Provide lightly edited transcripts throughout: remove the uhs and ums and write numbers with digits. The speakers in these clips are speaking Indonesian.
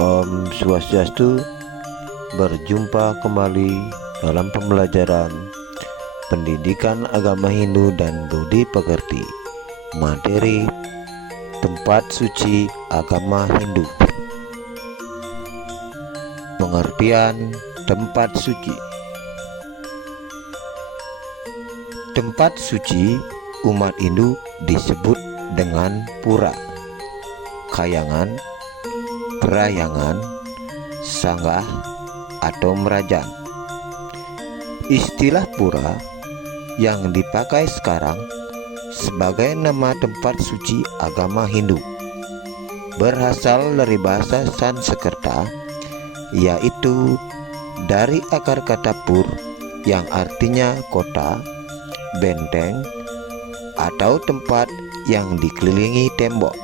Om Swastiastu. Berjumpa kembali dalam pembelajaran pendidikan agama Hindu dan Budi Pekerti, materi tempat suci agama Hindu. Pengertian tempat suci. Tempat suci umat Hindu disebut dengan pura, kayangan, perayangan, sanggah, atau merajang. Istilah pura yang dipakai sekarang sebagai nama tempat suci agama Hindu berasal dari bahasa Sanskerta, yaitu dari akar kata pur yang artinya kota, benteng, atau tempat yang dikelilingi tembok.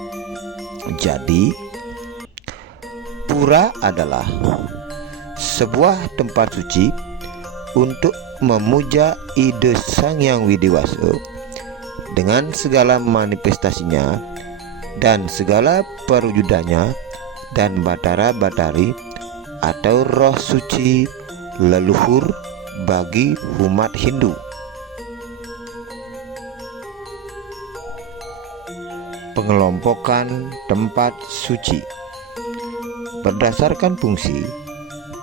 Jadi, pura adalah sebuah tempat suci untuk memuja ide Sang Hyang Widiwasa dengan segala manifestasinya dan segala perwujudannya dan batara-batari atau roh suci leluhur bagi umat Hindu. Pengelompokan tempat suci. Berdasarkan fungsi,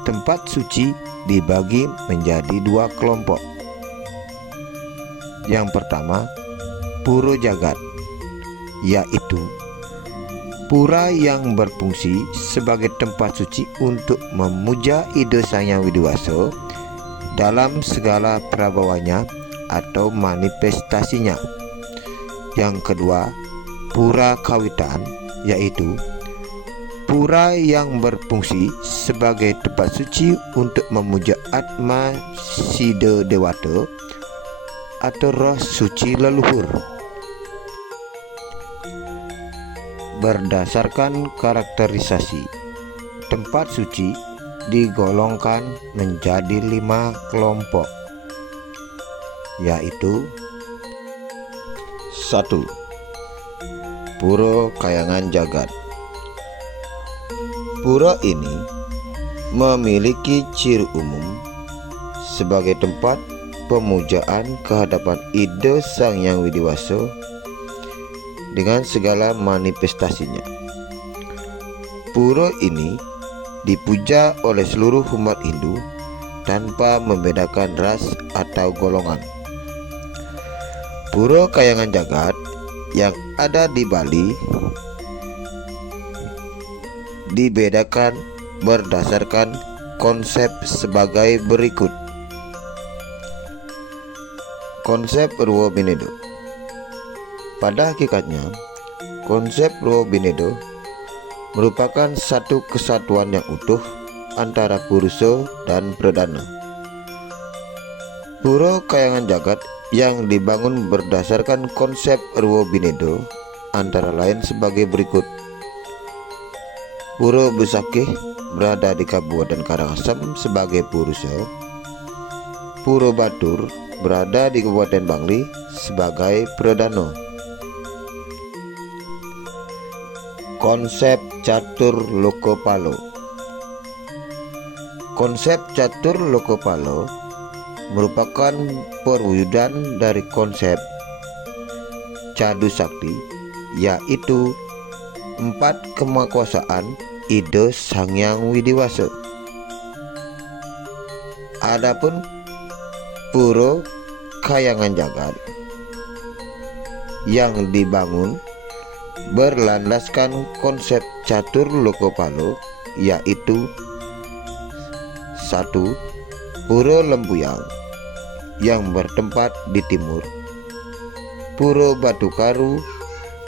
tempat suci dibagi menjadi dua kelompok. Yang pertama, pura jagat, yaitu pura yang berfungsi sebagai tempat suci untuk memuja ide Sang Hyang Widiwasa dalam segala prabawanya atau manifestasinya. Yang kedua, pura kawitan, yaitu pura yang berfungsi sebagai tempat suci untuk memuja Atma Sida Dewata atau roh suci leluhur. Berdasarkan karakterisasi, tempat suci digolongkan menjadi 5 kelompok, yaitu 1. Pura kayangan jagat. Pura ini memiliki ciri umum sebagai tempat pemujaan kehadapan ide Sang Hyang Widiwasa dengan segala manifestasinya. Pura ini dipuja oleh seluruh umat Hindu tanpa membedakan ras atau golongan. Pura kayangan jagat yang ada di Bali dibedakan berdasarkan konsep sebagai berikut. Konsep Ruwa Binedo. Pada hakikatnya, konsep Ruwa Binedo merupakan satu kesatuan yang utuh antara Purusa dan Pradana. Pura kayangan jagat yang dibangun berdasarkan konsep Ruwa Binedo antara lain sebagai berikut. Pura Besakih berada di Kabupaten Karangasem sebagai Purusa. Pura Batur berada di Kabupaten Bangli sebagai Pradana. Konsep Catur Lokopalo. Konsep Catur Lokopalo merupakan perwujudan dari konsep Cadu Sakti, yaitu 4 kemakuasaan ide Sang Hyang Widiwasa. Adapun pura kayangan jagat yang dibangun berlandaskan konsep Catur Lokopalo, yaitu 1. Pura Lempuyang yang bertempat di timur, Pura Batu Karu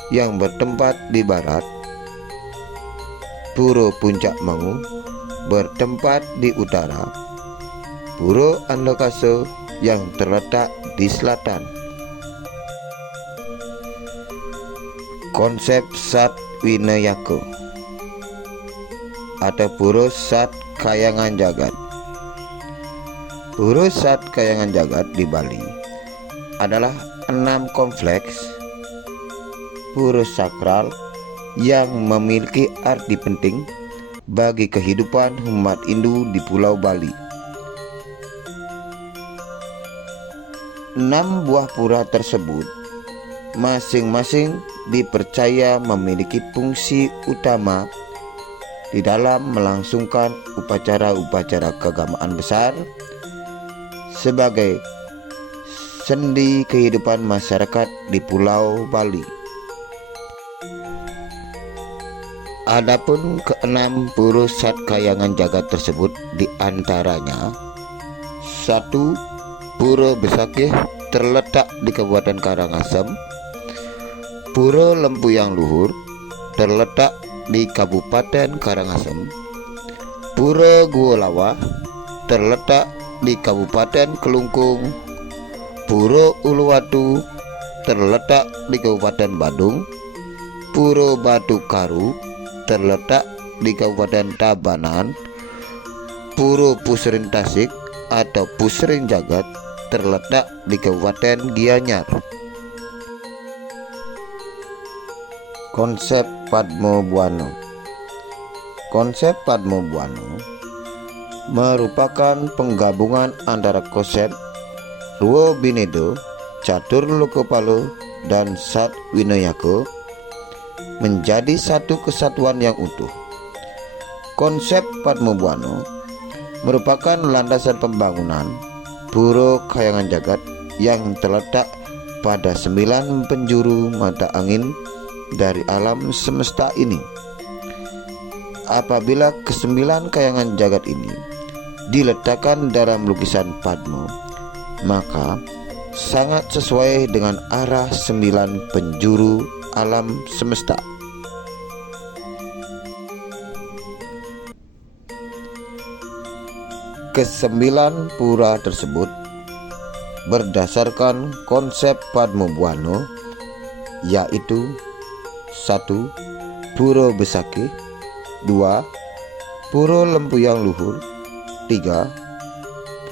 yang bertempat di barat, Pura Puncak Mangu bertempat di utara, Pura Andakasa yang terletak di selatan. Konsep Sat Winayaka atau Pura Sat Kayangan Jagat. Pura Sat Kayangan Jagat di Bali adalah 6 kompleks pura sakral yang memiliki arti penting bagi kehidupan umat Hindu di Pulau Bali. 6 buah pura tersebut masing-masing dipercaya memiliki fungsi utama di dalam melangsungkan upacara-upacara keagamaan besar sebagai sendi kehidupan masyarakat di Pulau Bali. Adapun ke-6 pura Satkayangan Jagat tersebut diantaranya: 1. Pura Besakih terletak di Kabupaten Karangasem. Pura Lempuyang Luhur terletak di Kabupaten Karangasem. Pura Guolawa terletak di Kabupaten Kelungkung. Pura Uluwatu terletak di Kabupaten Badung. Pura Batu Karu terletak di Kabupaten Tabanan. Pura Pusering Tasik atau Pusering Jagat terletak di Kabupaten Gianyar. Konsep Padmo Buana. Konsep Padmo Buana merupakan penggabungan antara konsep Ruo Binedo, Catur Lokopalo, dan Sat Winayaka menjadi satu kesatuan yang utuh. Konsep Padmo Buana merupakan landasan pembangunan Pura Kayangan Jagat yang terletak pada 9 penjuru mata angin dari alam semesta ini. Apabila ke-9 kayangan jagat ini diletakkan dalam lukisan Padmo, maka sangat sesuai dengan arah 9 penjuru alam semesta. Ke-9 pura tersebut berdasarkan konsep Padmo Buana, yaitu: 1. Pura Besakih, 2. Pura Lempuyang Luhur, 3.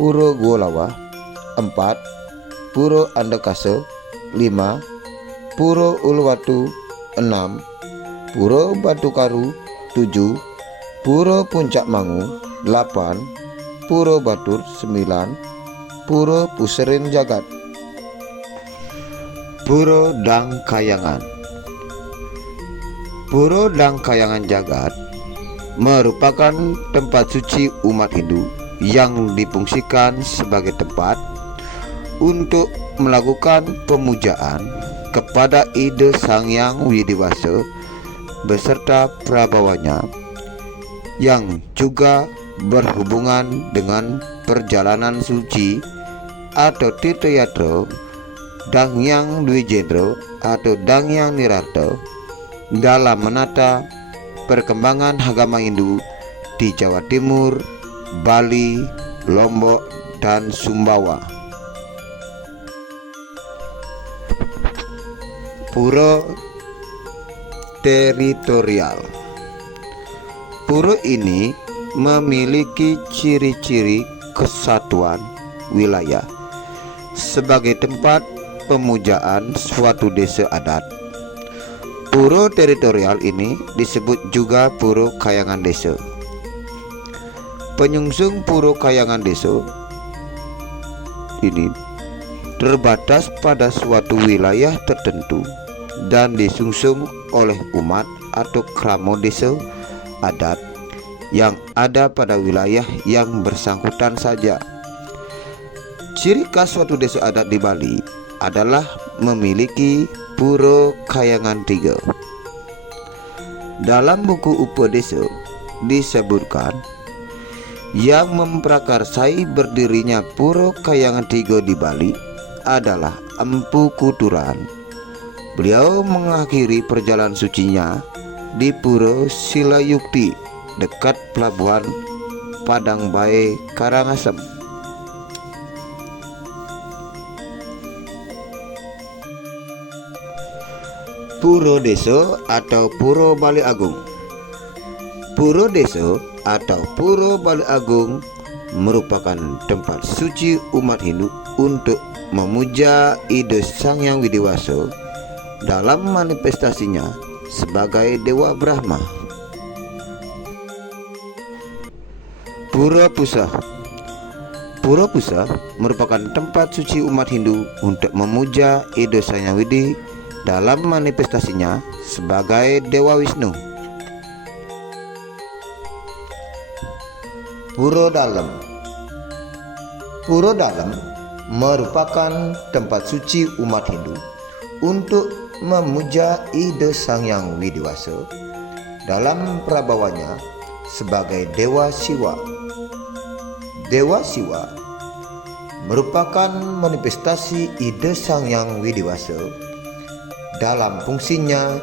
Pura Guolawa, 4. Pura Andakasa, 5. Pura Uluwatu, 6. Pura Batu Karu, 7. Pura Puncak Mangu, 8. Pura Batur, 9. Pura Pusering Jagat. Pura Dang Kayangan. Pura Dang Kayangan Jagat merupakan tempat suci umat Hindu yang difungsikan sebagai tempat untuk melakukan pemujaan kepada ide Sang Hyang Widiwasa beserta prabawanya, yang juga berhubungan dengan perjalanan suci atau tirtayatra Dang Hyang Dwijendra atau Dang Hyang Nirarta dalam menata perkembangan agama Hindu di Jawa Timur, Bali, Lombok, dan Sumbawa. Pura Teritorial. Pura ini memiliki ciri-ciri kesatuan wilayah sebagai tempat pemujaan suatu desa adat. Pura teritorial ini disebut juga Pura Kayangan Desa. Penyungsung Pura Kayangan Desa ini terbatas pada suatu wilayah tertentu dan disungsung oleh umat atau kramo desa adat yang ada pada wilayah yang bersangkutan saja. Ciri khas suatu desa adat di Bali adalah memiliki Pura Kayangan 3. Dalam buku Upadesa disebutkan yang memprakarsai berdirinya Pura Kayangan 3 di Bali adalah Empu Kuturan. Beliau mengakhiri perjalanan sucinya di Pura Silayukti dekat pelabuhan Padang Bae, Karangasem. Pura Desa atau Pura Bali Agung. Pura Desa atau Pura Bali Agung merupakan tempat suci umat Hindu untuk memuja ide Sang Hyang Widiwasa dalam manifestasinya sebagai Dewa Brahma. Pura Pusa. Pura Pusa merupakan tempat suci umat Hindu untuk memuja Ida Sang Hyang Widi dalam manifestasinya sebagai Dewa Wisnu. Pura Dalam. Pura Dalam merupakan tempat suci umat Hindu untuk memuja Ida Sang Hyang Widiwasa dalam prabawanya sebagai Dewa Siwa. Dewa Siwa merupakan manifestasi Ida Sang Hyang Widiwasa dalam fungsinya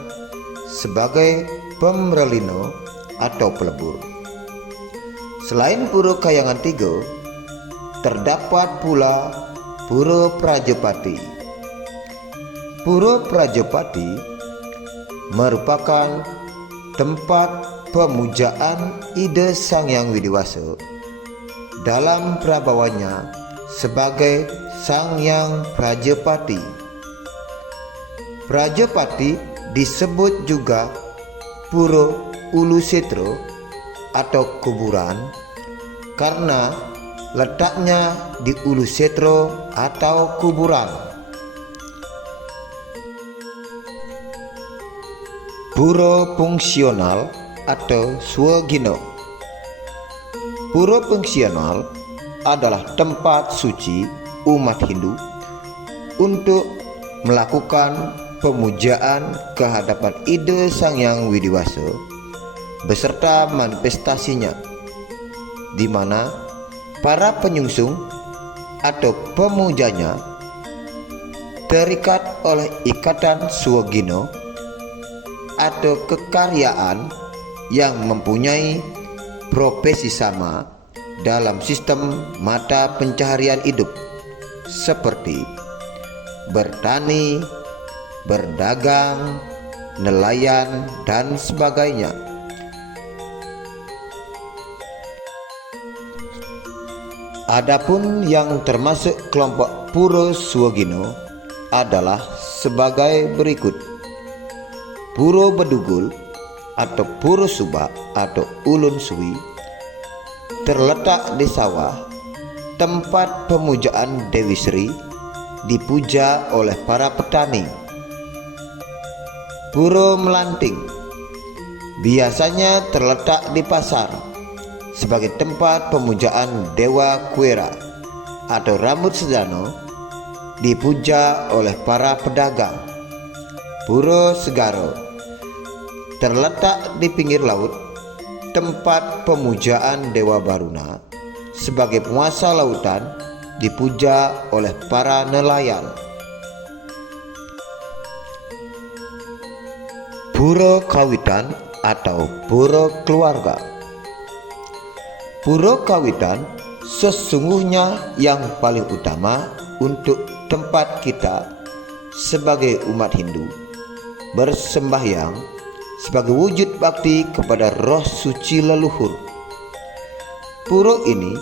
sebagai pemerlino atau pelebur. Selain Pura Kahyangan Tiga, terdapat pula Pura Prajapati. Pura Prajapati merupakan tempat pemujaan Ida Sang Hyang Widiwasa dalam prabawanya sebagai Sang Hyang Prajapati. Prajapati disebut juga Pura Ulu Setro atau kuburan karena letaknya di Ulu Setro atau kuburan. Pura Fungsional atau Swagino. Pura Fungsional adalah tempat suci umat Hindu untuk melakukan pemujaan kehadapan Ida Sang Hyang Widiwasa beserta manifestasinya, di mana para penyungsung atau pemujanya terikat oleh ikatan swagino atau kekaryaan yang mempunyai profesi sama dalam sistem mata pencaharian hidup seperti bertani, berdagang, nelayan, dan sebagainya. Adapun yang termasuk kelompok Pura Swagino adalah sebagai berikut. Pura Bedugul atau Pura Subak atau Ulun Suwi terletak di sawah, tempat pemujaan Dewi Sri dipuja oleh para petani. Pura Melanting biasanya terletak di pasar sebagai tempat pemujaan Dewa Kuera atau Rambut Sedano dipuja oleh para pedagang. Pura Segaro terletak di pinggir laut, tempat pemujaan Dewa Baruna sebagai penguasa lautan dipuja oleh para nelayan. Pura Kawitan atau Pura Keluarga. Pura Kawitan sesungguhnya yang paling utama untuk tempat kita sebagai umat Hindu bersembahyang sebagai wujud bakti kepada roh suci leluhur. Pura ini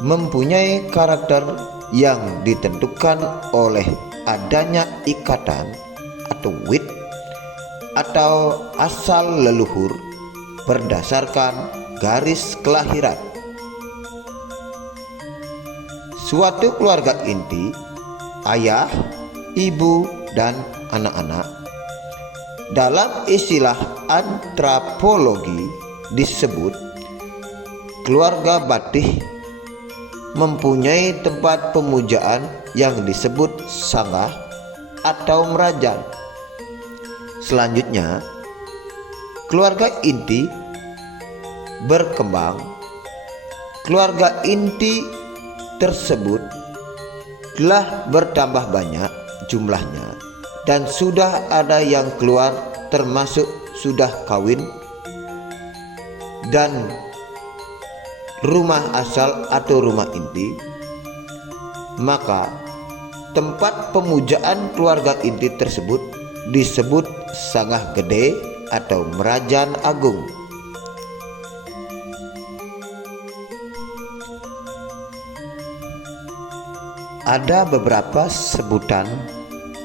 mempunyai karakter yang ditentukan oleh adanya ikatan atau wit atau asal leluhur berdasarkan garis kelahiran. Suatu keluarga inti, ayah, ibu, dan anak-anak, dalam istilah antropologi disebut keluarga Batih, mempunyai tempat pemujaan yang disebut sangah atau merajan. Selanjutnya, keluarga inti berkembang. Keluarga inti tersebut telah bertambah banyak jumlahnya dan sudah ada yang keluar termasuk sudah kawin dan rumah asal atau rumah inti. Maka tempat pemujaan keluarga inti tersebut disebut sangah gede atau merajan agung. Ada beberapa sebutan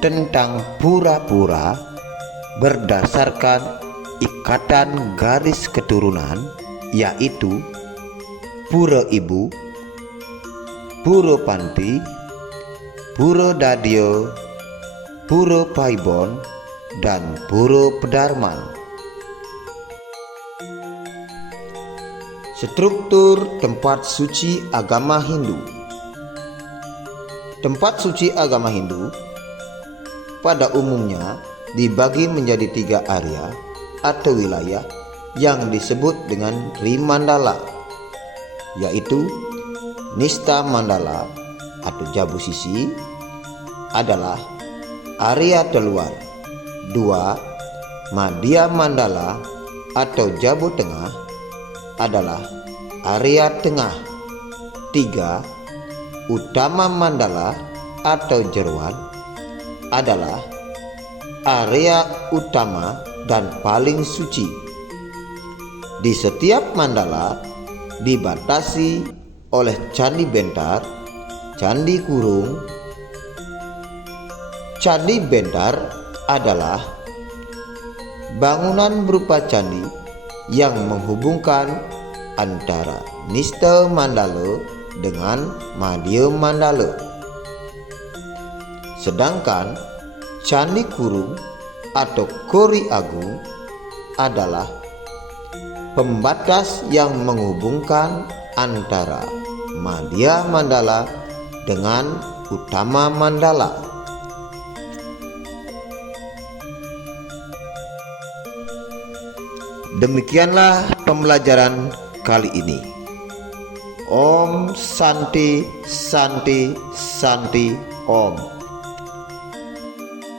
tentang pura-pura berdasarkan ikatan garis keturunan, yaitu Pura Ibu, Pura Panti, Pura Dadio, Pura Paibon, dan Pura Pedarman. Struktur tempat suci agama Hindu. Tempat suci agama Hindu pada umumnya dibagi menjadi 3 area atau wilayah yang disebut dengan Trimandala, yaitu Nista Mandala atau Jabu Sisi adalah area terluar. 2. Madhya Mandala atau Jabu Tengah adalah area tengah. 3. Utama Mandala atau Jerwan adalah area utama dan paling suci. Di setiap mandala dibatasi oleh Candi Bentar, Candi Kurung. Candi Bentar adalah bangunan berupa candi yang menghubungkan antara Nista Mandala dengan Madhya Mandala. Sedangkan Candi Kurung atau Kori Agung adalah pembatas yang menghubungkan antara Madhya Mandala dengan Utama Mandala. Demikianlah pembelajaran kali ini. Om Santi Santi Santi Om.